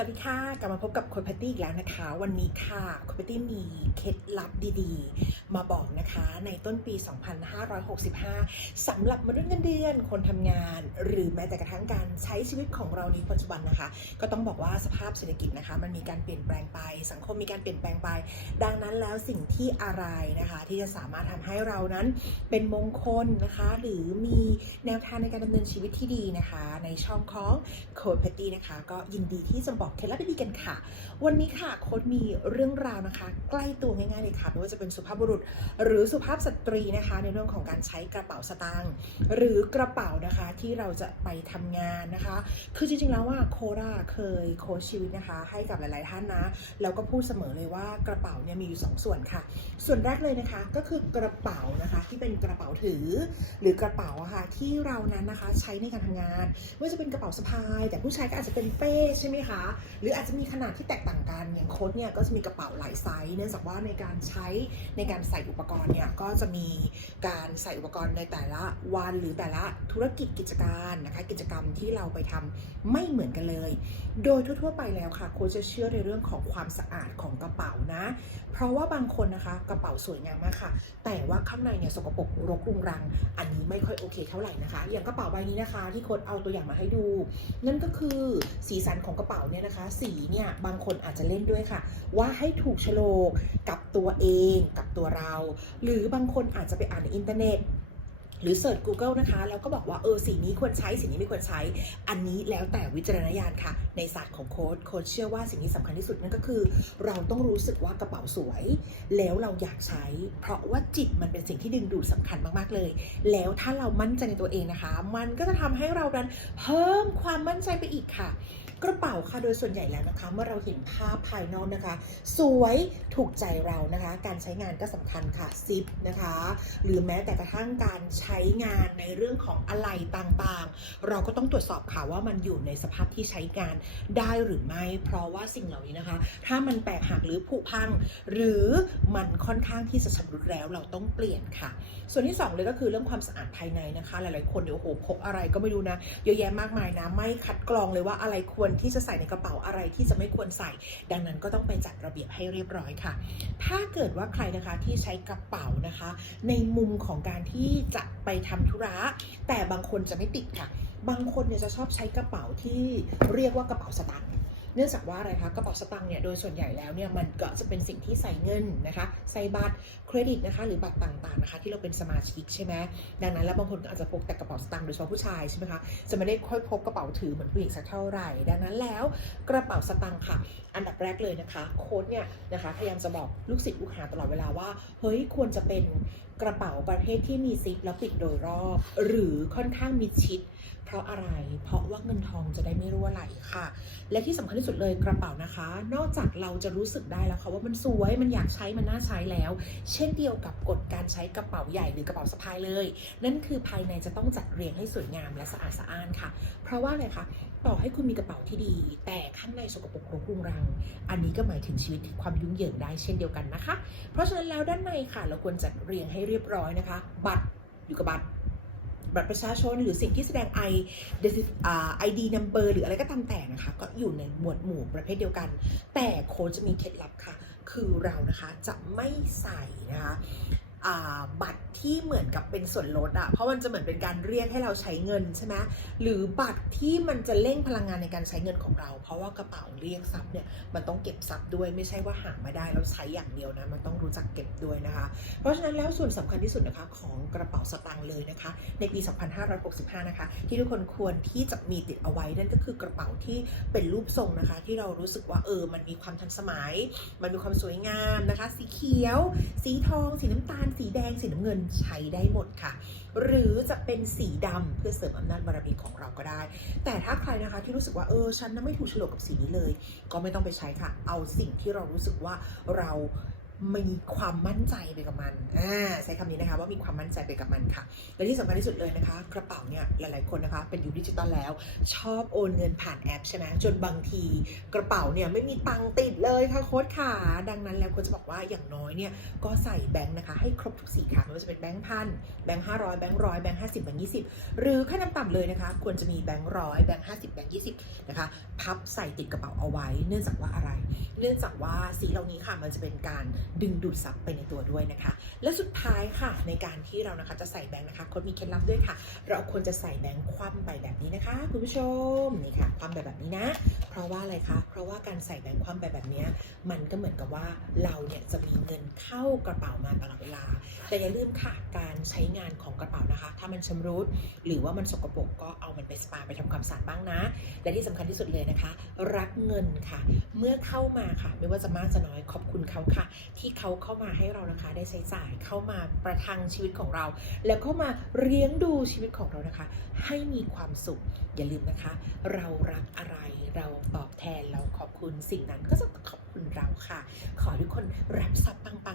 สวัสดีค่ะ กลับมาพบกับคุณแพตตี้อีกแล้วนะคะ วันนี้ค่ะคุณแพตตี้มีเคล็ดลับดีๆ มาบอกนะคะในต้นปี 2565สำหรับมนุษย์เงินเดือน คนทำงาน หรือแม้แต่กระทั่งการใช้ชีวิตของเราในปัจจุบันนะคะ ก็ต้องบอกว่าสภาพเศรษฐกิจนะคะ มันมีการเปลี่ยนแปลงไป สังคมมีการเปลี่ยนแปลงไป ดังนั้นแล้วสิ่งที่อะไรนะคะ ที่จะสามารถทำให้เรานั้นเป็นมงคลนะคะ หรือมีแนวทางในการดำเนินชีวิตที่ดีนะคะ ในช่องของโค้ดแพตตี้นะคะ ก็ยินดีที่จะบอกเคล็ดลับดีๆกันค่ะ วันนี้ค่ะโค้ดมีเรื่องราวนะคะ ใกล้ตัวง่ายๆเลยค่ะไม่ว่าจะเป็นสุภาพบุรุษ หรือสุภาพสตรีนะคะ ในเรื่องของการใช้กระเป๋าสตางค์หรือกระเป๋านะคะที่เราจะไปทำงานนะคะ คือจริงๆแล้วว่าโค้ดเคยโค้ชชีวิตนะคะ ให้กับหลายๆท่านนะแล้วก็พูดเสมอเลยว่ากระเป๋าเนี่ยมีอยู่สองส่วนค่ะ ส่วนแรกเลยนะคะก็คือกระเป๋านะคะที่เป็นกระเป๋าถือ หรือกระเป๋าะค่ะที่เรานั้นนะคะใช้ในการทำงานไม่ว่าจะเป็นกระเป๋าสะพาย แต่ผู้ชายก็อาจจะเป็นเป้ใช่ไหมคะหรืออาจจะมีขนาดที่แตกต่างกันอย่างโค้ดเนี่ยก็จะมีกระเป๋าหลายไซส์เนื่องจากว่าในการใช้ในการใส่อุปกรณ์เนี่ยก็จะมีการใส่อุปกรณ์ในแต่ละวันหรือแต่ละธุรกิจกิจการนะคะกิจกรรมที่เราไปทำไม่เหมือนกันเลย โดยทั่ว ๆ ไปแล้วค่ะโค้ชจะเชื่อในเรื่องของความสะอาดของกระเป๋านะ เพราะว่าบางคนนะคะกระเป๋าสวยงามมากค่ะ แต่ว่าข้างในเนี่ยสกปรกรกรุงรัง อันนี้ไม่ค่อยโอเคเท่าไหร่นะคะ อย่างกระเป๋าใบนี้นะคะ ที่โค้ดเอาตัวอย่างมาให้ดู นั่นก็คือสีสันของกระเป๋าเนี่ยนะคะ สีเนี่ยบางคนอาจจะเล่นด้วยค่ะ ว่าให้ถูกโฉลกกับตัวเองกับตัวเรา หรือบางคนอาจจะไปอ่านในอินเทอร์เน็ต หรือเสิร์ช Google นะคะ แล้วก็บอกว่าเออสีนี้ควรใช้สีนี้ไม่ควรใช้ อันนี้แล้วแต่วิจารณญาณค่ะ ในศาสตร์ของโค้ดโค้ดเชื่อว่าสิ่งที่สำคัญที่สุดนั่นก็คือ เราต้องรู้สึกว่ากระเป๋าสวย แล้วเราอยากใช้ เพราะว่าจิตมันเป็นสิ่งที่ดึงดูดสำคัญมากๆเลย แล้วถ้าเรามั่นใจในตัวเองนะคะ มันก็จะทำให้เรานั้นเพิ่มความมั่นใจไปอีกค่ะกระเป๋าค่ะโดยส่วนใหญ่แล้วนะคะ เมื่อเราเห็นภาพภายนอกนะคะ สวยถูกใจเรานะคะ การใช้งานก็สำคัญค่ะซิปนะคะ หรือแม้แต่กระทั่งการใช้้งานในเรื่องของอะไหล่ต่างๆ เราก็ต้องตรวจสอบค่ะว่ามันอยู่ในสภาพที่ใช้งานได้หรือไม่ เพราะว่าสิ่งเหล่านี้นะคะ ถ้ามันแตกหักหรือผุพัง หรือมันค่อนข้างที่จะชำรุดแล้วเราต้องเปลี่ยนค่ะ ส่วนที่สองเลยก็คือเรื่องความสะอาดภายในนะคะ หลายๆ คนเดี๋ยวโอ้โหพกอะไรก็ไม่รู้นะ เยอะแยะมากมายนะ ไม่คัดกรองเลยว่าอะไรควรที่จะใส่ในกระเป๋าอะไรที่จะไม่ควรใส่ ดังนั้นก็ต้องไปจัดระเบียบให้เรียบร้อยค่ะ ถ้าเกิดว่าใครนะคะที่ใช้กระเป๋านะคะ ในมุมของการที่จะไปทำธุระ แต่บางคนจะไม่ติดค่ะ บางคนเนี่ยจะชอบใช้กระเป๋าที่เรียกว่ากระเป๋าสตางค์ นื่องจากว่าอะไรคะกระเป๋าสตางค์เนี่ยโดยส่วนใหญ่แล้วเนี่ยมันก็จะเป็นสิ่งที่ใส่เงินนะคะ ใส่บัตรเครดิตนะคะ หรือบัตรต่างๆนะคะ ที่เราเป็นสมาชิกใช่ไหมดังนั้นแล้วบางคนก็อาจจะพกแต่กระเป๋าสตางค์โดยเฉพาะผู้ชายใช่ไหมคะจะไม่ได้ค่อยพกกระเป๋าถือเหมือนผู้หญิงสักเท่าไหร่ ดังนั้นแล้วกระเป๋าสตางค์ค่ะ อันดับแรกเลยนะคะ โค้ดเนี่ยนะคะพยายามจะบอกลูกศิษย์ลูกหาตลอดเวลาว่า เฮ้ยควรจะเป็น กระเป๋าประเภทที่มีซิปแล้วปิดโดยรอบ หรือค่อนข้างมิดชิด เพราะอะไร เพราะว่าเงินทองจะได้ไม่รั่วไหลค่ะ และที่สำคัญที่สุดเลยกระเป๋านะคะ นอกจากเราจะรู้สึกได้แล้วค่ะว่ามันสวยมันอยากใช้มันน่าใช้แล้ว เช่นเดียวกับกฎการใช้กระเป๋าใหญ่หรือกระเป๋าสะพายเลย นั่นคือภายในจะต้องจัดเรียงให้สวยงามและสะอาดสะอ้านค่ะ เพราะว่าอะไรคะ ต่อให้คุณมีกระเป๋าที่ดี แต่ข้างในสกปรกรกรุงรัง อันนี้ก็หมายถึงชีวิตความยุ่งเหยิงได้เช่นเดียวกันนะคะ เพราะฉะนั้นแล้วด้านในค่ะ เราควรจัดเรียงให้เรียบร้อยนะคะ บัตรอยู่กับบัตรบัตรประชาชนหรือสิ่งที่แสดง i ไอดีนัมเบอร์หรืออะไรก็ตามแต่นะคะ ก็อยู่ในหมวดหมู่ประเภทเดียวกัน แต่โค้ชจะมีเคล็ดลับค่ะ คือเรานะคะจะไม่ใส่นะคะ บัตรที่เหมือนกับเป็นส่วนลดอะเพราะมันจะเหมือนเป็นการเรียกให้เราใช้เงินใช่ไหมหรือบัตรที่มันจะเร่งพลังงานในการใช้เงินของเรา เพราะว่ากระเป๋าเรียกทรัพย์เนี่ยมันต้องเก็บทรัพย์ด้วยไม่ใช่ว่าหามาได้แล้วใช้อย่างเดียวนะมันต้องรู้จักเก็บด้วยนะคะ เพราะฉะนั้นแล้วส่วนสำคัญที่สุดนะคะของกระเป๋าสตางค์เลยนะคะ ในปี 2565 นะคะ ที่ทุกคนควรที่จะมีติดเอาไว้นั่นก็คือกระเป๋าที่เป็นรูปทรงนะคะ ที่เรารู้สึกว่าเออมันมีความทันสมัย มันมีความสวยงามนะคะ สีเขียว สีทอง สีน้ำตาลสีแดงสีน้ำเงินใช้ได้หมดค่ะ หรือจะเป็นสีดำเพื่อเสริมอำนาจบารมีของเราก็ได้ แต่ถ้าใครนะคะที่รู้สึกว่าเออฉันน่ะไม่ถูกโฉลกกับสีนี้เลย ก็ไม่ต้องไปใช้ค่ะ เอาสิ่งที่เรารู้สึกว่าเรา มีความมั่นใจไปกับมันอ่าใช้คำนี้นะคะว่ามีความมั่นใจไปกับมันค่ะ และที่สำคัญที่สุดเลยนะคะ กระเป๋าเนี่ยหลายๆคนนะคะ เป็นยุคดิจิตอลแล้ว ชอบโอนเงินผ่านแอปใช่ไหมจนบางที กระเป๋าเนี่ยไม่มีตังติดเลยค่ะโค้ดขาดังนั้นแล้วค้ดจะบอกว่าอย่างน้อยเนี่ยก็ใส่แบงค์นะคะให้ครบทุกสีค่ะไม่ว่าจะเป็นแบงค์พันแบงค์ห้าร้อยแบงค์ร้อยแบงค์ห้าสิบแบงค์ยี่สิบหรือขั้นต่ำเลยนะคะ ควรจะมีแบงค์ร้อยแบงค์ห้าสิบแบงค์ยี่สิบนะคะพับใส่ติดกระเป๋าเอาไว้ เนื่องจากว่าอะไร เนื่องจากว่าสีเหล่านี้ค่ะมันจะเป็นการดึงดูดซับไปในตัวด้วยนะคะ และสุดท้ายค่ะในการที่เรานะคะจะใส่แบงค์นะคะโค้ดมีเคล็ดลับด้วยค่ะ เราควรจะใส่แบงค์คว่ำไปแบบนี้นะคะ คุณผู้ชมนี่ค่ะคว่ำไปแบบนี้นะ เพราะว่าอะไรคะเพราะว่าการใส่แบงค์คว่ำไปแบบนี้มันก็เหมือนกับว่าเราเนี่ยจะมีเงินเข้ากระเป๋ามาตลอดเวลา แต่อย่าลืมค่ะการใช้งานของกระเป๋านะคะ ถ้ามันชำรุดหรือว่ามันสกปรกก็เอามันไปสปาไปทำความสะอาดบ้างนะ และที่สำคัญที่สุดเลยนะคะ รักเงินค่ะ เมื่อเข้ามาค่ะ ไม่ว่าจะมากจะน้อยขอบคุณเขาค่ะ ที่เขาเข้ามาให้เรานะคะ ได้ใช้จ่ายเข้ามาประทังชีวิตของเรา แล้วเข้ามาเลี้ยงดูชีวิตของเรานะคะ ให้มีความสุขอย่าลืมนะคะ เรารักอะไรเราตอบแทนเราขอบคุณสิ่งนั้นก็จะขอบคุณเราค่ะ ขอทุกคนรับทรัพย์ปัง